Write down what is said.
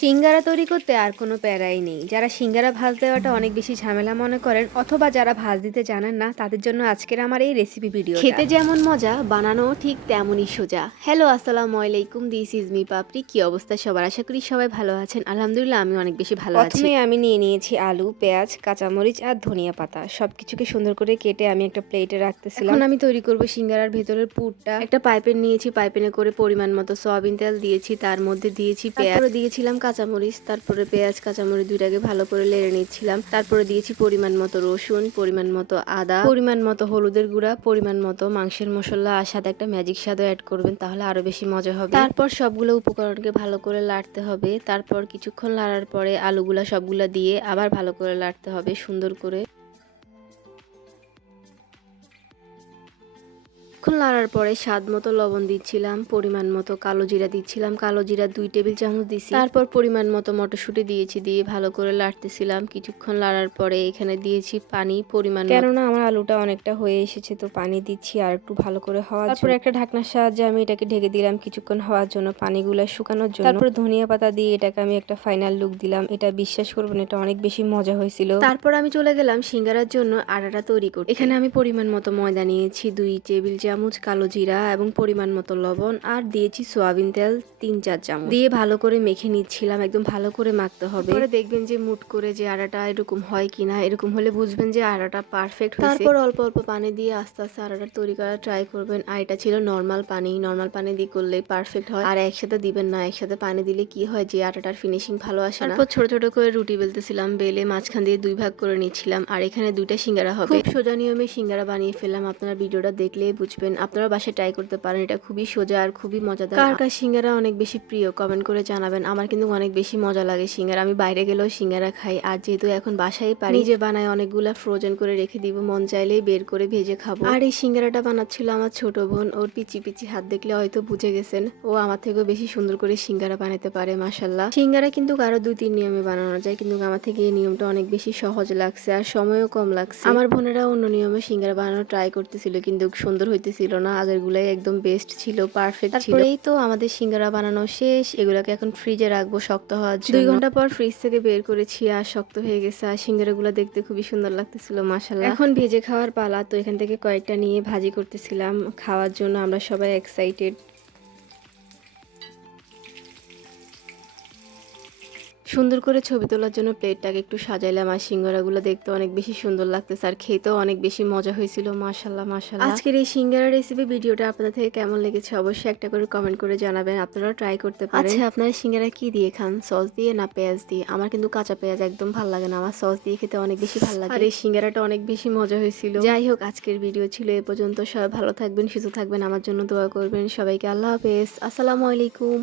সিঙ্গারা তৈরি করতে আর কোনো প্যারাই নেই। যারা সিঙ্গারা ভাজ দেওয়াটা অনেক বেশি ঝামেলা মনে করেন অথবা যারা ভাজ দিতে জানেন না তাদের জন্য আজকের আমার এই রেসিপি ভিডিও খেতে যেমন মজা বানানো ঠিক তেমনই সোজা। হ্যালো আসসালামু আলাইকুম দিস ইজ মি পাপড়ি কি অবস্থা সবার? আশা করি সবাই ভালো আছেন। আলহামদুলিল্লাহ আমি অনেক বেশি ভালো আছি। প্রথমে আমি নিয়ে নিয়েছি আলু পেঁয়াজ কাঁচামরিচ আর ধনিয়া পাতা। সব কিছুকে সুন্দর করে কেটে আমি একটা প্লেটে রাখতেছিলাম। এখন আমি তৈরি করব সিঙ্গারার ভেতরের পুরটা। একটা পাইপের নিয়েছি পাইপেনে করে পরিমাণ মতো সয়াবিন তেল দিয়েছি তার মধ্যে দিয়েছি পেঁয়াজ। দিয়েছিলাম কাঁচামরিচ, তারপরে পেঁয়াজ, কাঁচামরিচ দুইটাকে ভালো করে লেড়ে নিচ্ছিলাম। তারপরে দিয়েছি পরিমাণ মতো রসুন, পরিমাণ মতো আদা, পরিমাণ মতো হলুদের গুঁড়া, পরিমাণ মতো মাংসের মশলা আর সাথে একটা ম্যাজিক স্বাদও অ্যাড করবেন, তাহলে আরও বেশি মজা হবে। তারপর সবগুলো উপকরণকে ভালো করে লাড়তে হবে। তারপর কিছুক্ষণ লাড়ার পরে আলুগুলা সবগুলা দিয়ে আবার ভালো করে লাড়তে হবে সুন্দর করে। কিছুক্ষণ লাড়ার পরে স্বাদ মতো লবণ দিচ্ছিলাম পরিমাণ মতো কালো জিরা দিচ্ছিলাম কালো জিরা দুই টেবিল চামচ দিচ্ছি তারপর পরিমাণ মতো মটরশুঁটি দিয়েছি দিয়ে ভালো করে লাড়তেছিলাম। কিছুক্ষণ লাড়ার পরে এখানে দিয়েছি পানি পরিমাণ কেননা আমার আলুটা অনেকটা হয়ে এসেছে তো পানি দিচ্ছি আর একটু ভালো করে হওয়ার তারপরে একটা ঢাকনার সাহায্যে আমি এটাকে ঢেকে দিলাম কিছুক্ষণ হওয়ার জন্য পানিগুলো শুকানোর জন্য। তারপর ধনিয়া পাতা দিয়ে এটাকে আমি একটা ফাইনাল লুক দিলাম। এটা বিশ্বাস করবেন এটা অনেক বেশি মজা হয়েছিল। তারপর আমি চলে গেলাম সিঙ্গারার জন্য আটাটা তৈরি করতে। এখানে আমি পরিমাণ মতো ময়দা নিয়েছি দুই টেবিল চামচ কালো জিরা এবং পরিমাণ মতো লবণ আর দিয়েছি সোয়াবিন তেল তিন চার চামচ। দিয়ে ভালো করে মেখে নিচ্ছিলাম একদম ভালো করে মাখতে হবে। পরে দেখবেন যে মুট করে যে আটাটা এরকম হয় কিনা এরকম হলে বুঝবেন যে আটাটা পারফেক্ট তারপর অল্প অল্প পানি দিয়ে আস্তে আস্তে আটাটা তৈরি করার ট্রাই করবেন। আর এটা ছিল নর্মাল পানি নর্মাল পানি দিয়ে করলে পারফেক্ট হয়। আর একসাথে দিবেন না একসাথে পানি দিলে কি হয় যে আটাটার ফিনিশিং ভালো আসে না। ছোট ছোট করে রুটি বেলতেছিলাম বেলে মাঝখান দিয়ে দুই ভাগ করে নিচ্ছিলাম। আর এখানে দুইটা সিঙ্গারা হবে। খুব সোজা নিয়মে সিঙ্গারা বানিয়ে ফেললাম। আপনারা ভিডিওটা দেখলেই বুঝবেন আপনারা বাসায় ট্রাই করতে পারেন। এটা খুবই সোজা আর খুবই মজাদার। কার কার সিঙ্গারা অনেক বেশি প্রিয় কমেন্ট করে জানাবেন। আমার কিন্তু অনেক বেশি মজা লাগে সিঙ্গারা। আমি বাইরে গেলেও সিঙ্গারা খাই। আর যেহেতু এখন বাসায় পারি নিজে বানাই অনেকগুলা ফ্রোজেন করে রেখে দিব। মন চাইলেই বের করে ভেজে খাব। আর এই সিঙ্গারাটা বানাচ্ছিল আমার ছোট বোন। ওর পিচি পিচি হাত দেখলে হয়তো বুঝে গেছেন। ও আমার থেকেও বেশি সুন্দর করে সিঙ্গারা বানাতে পারে মাসাল্লাহ সিঙ্গারা কিন্তু আরও দুই তিন নিয়মে বানানো যায়। কিন্তু আমার থেকে এই নিয়মটা অনেক বেশি সহজ লাগছে আর সময়ও কম লাগছে। আমার বোনেরা অন্য নিয়মে সিঙ্গারা বানানো ট্রাই করতেছিল কিন্তু সুন্দর হইতেছিল না আগের গুলাই একদম বেস্ট ছিল পারফেক্ট ছিল। এই তো আমাদের সিঙ্গারা বানানো শেষ এগুলাকে এখন ফ্রিজে রাখব শক্ত হওয়ার জন্য। দুই ঘণ্টা পর ফ্রিজ থেকে বের করেছি আর শক্ত হয়ে গেছে আর সিঙ্গারা গুলা দেখতে খুবই সুন্দর লাগতেছিল মাসাল্লাহ এখন ভেজে খাওয়ার পালা তো এখান থেকে কয়েকটা নিয়ে ভাজি করতেছিলাম। খাওয়ার জন্য আমরা সবাই এক্সাইটেড সুন্দর করে ছবি তোলার জন্য প্লেটটাকে একটু সাজাইলাম আর সিঙ্গারাগুলো দেখতে অনেক বেশি সুন্দর লাগতেছে আর খেতেও অনেক বেশি মজা হয়েছিল মাশাল্লাহ মাশাল্লাহ আজকের এই সিঙ্গারা রেসিপি ভিডিওটা আপনাদের থেকে কেমন লেগেছে অবশ্যই একটা করে কমেন্ট করে জানাবেন আপনারাও ট্রাই করতে পারেন। আচ্ছা আপনারা সিঙ্গারা কি দিয়ে খান? সস দিয়ে না পেঁয়াজ দিয়ে? আমার কিন্তু কাঁচা পেঁয়াজ একদম ভালো লাগে না আমার সস দিয়ে খেতে অনেক বেশি ভালো লাগে। আর এই সিঙ্গারাটা অনেক বেশি মজা হয়েছিল। যাই হোক আজকের ভিডিও ছিল এ পর্যন্ত সবাই ভালো থাকবেন সুস্থ থাকবেন আমার জন্য দোয়া করবেন সবাইকে আল্লাহ হাফেজ আসসালামু আলাইকুম।